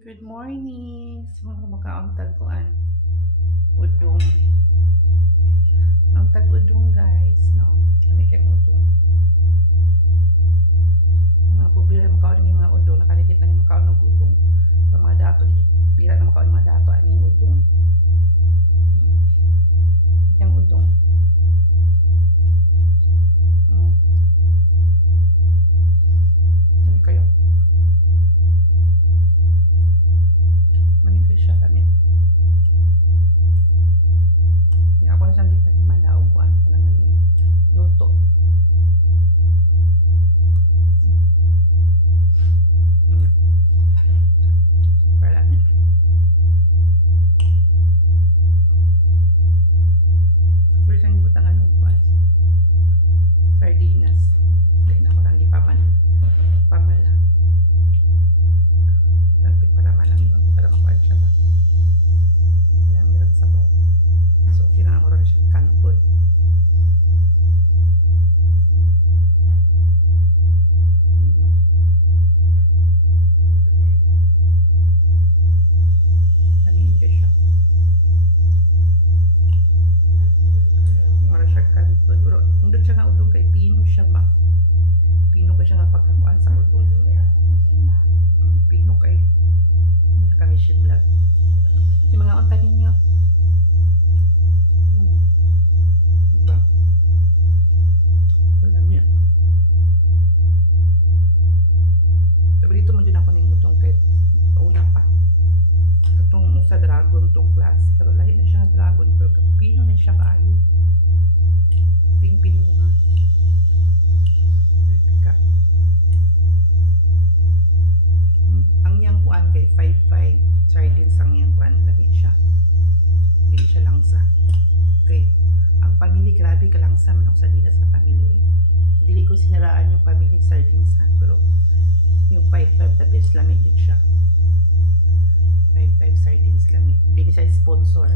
Good morning sa mga makaon tagkuan. Udong. Ang tag-udong guys, no. Kami kay udong. Ang mga pubira makaon ng mga udong, nakadikit na ng makaon ng udong. Ang mga dato, pira na makaon ng mga dato aning udong. Yang udong. Kami kayo. Kami kayo siya kami. Ya ako na siyang di pa ni malaw ko talaga ni luto. Super lang yun. Pero siyang ibutangan ng kuwan. Sardinas. Dahil ako nang pamala. Lagpit para malamig. Para makuan siya ba? Kinang sabaw. So, kinang mo rin siyang kanton. Lamiin ka siya. Mara siya kanton. Pero, kung doon siya nga udong kay Pino siya ba? Pino ka siya nga pagkakuan sa udong. Pino kay niya kami si vlog. Yung mga unta ninyo. Diba? Alam yan. Sabi dito mo din ako ng utong kahit una pa. Katong sa dragon tong klase. Pero lahi na siya dragon. Pero kapino na siya kaayo. Pino ha. Nagka. Ang yang kuan kay 5-5 sardines ang yang kuan. Lahi siya. Hindi siya langsa. Okay. Ang pamilya, grabe kalangsa man ang sardinas na pamilya. Dili ko sinaraan yung pamilya sardines ha. Pero yung 5-5 the best lamig din siya. 5-5 sardines lamig. Hindi siya sponsor.